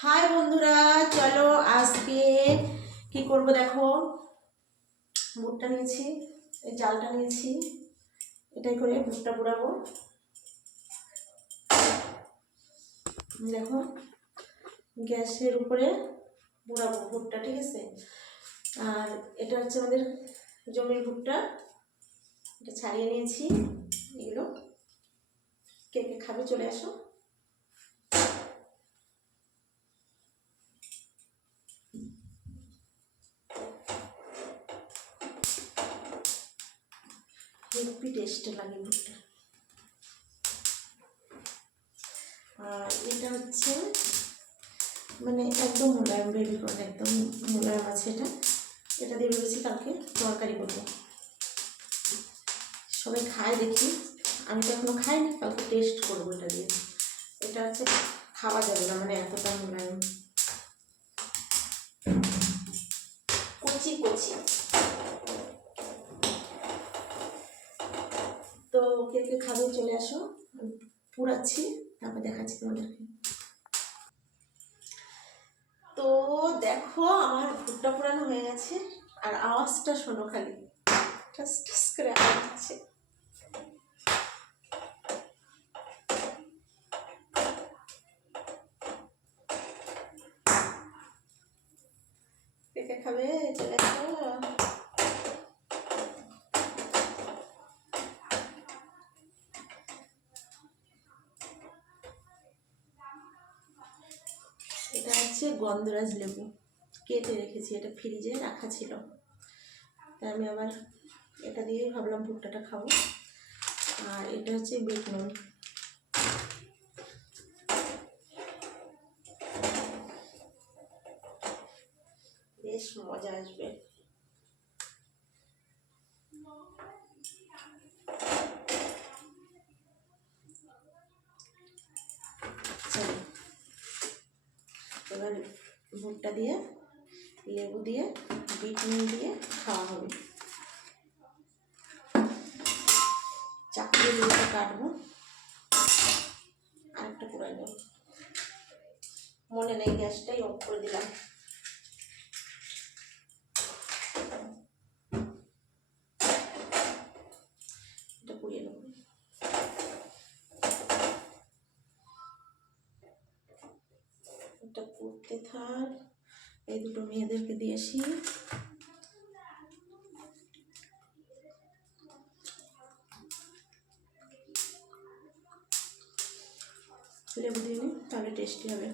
High বন্ধুরা, চলো আজকে কি করব দেখো। ভুট্টা নিয়েছি, এই জালটা নিয়েছি, এটাই করে ভুট্টা পোড়াবো। দেখো গ্যাসের উপরে পোড়াবো ভুট্টা, ঠিক আছে। আর এটা হচ্ছে আমাদের জমির ভুট্টা, এটা ছাড়িয়ে নিয়েছি। এগুলো কে কে খাবে চলে আসো। হেভি টেস্ট লাগে ভুট্টা। আর এটা হচ্ছে মানে একদম মোলায়েম, বেবি কর্ন একদম মোলায়েম আছে। এটা দিয়ে ভেবেছি কালকে তরকারি করবো, সবাই খায় দেখি। আমি তো এখনো খাইনি, কালকে টেস্ট করবো এটা দিয়ে। এটা হচ্ছে খাওয়া যাবে না, মানে এতটা মোলায়েম, কচি কচি। তো কে কে খাবে চলে আসো, পুরাচ্ছি তারপর দেখাচ্ছি তোমাদেরকে। তো দেখো আমার ভুট্টা পুরানো হয়ে গেছে, আর আওয়াজটা শোনো খালি, ঠাস ঠাস করে আওয়াজ হচ্ছে। কে কে খাবে চলে আসো। এটা হচ্ছে গন্ধরাজ লেবু, কেটে রেখেছি, এটা ফ্রিজে রাখা ছিল, তাই আমি আবার এটা দিয়েই ভাবলাম ভুট্টাটা খাবো। আর এটা হচ্ছে বিট নুন, বেশ মজা আসবে। চলো এবার ভুট্টা দিয়ে, লেবু দিয়ে, বিট নুন দিয়ে খাওয়া হবে। চাকু দিয়ে লেবুটা কাটবো, আরেকটা করে নেব, মনে নেই, গ্যাসটাই অফ করে দিলাম। এটা পুড়িয়ে নেব। এটা পুড়তে থাক, এই দুটো মেয়েদেরকে দিয়েছি। লেবু দিয়ে নিই, তাহলে টেস্টি হবে।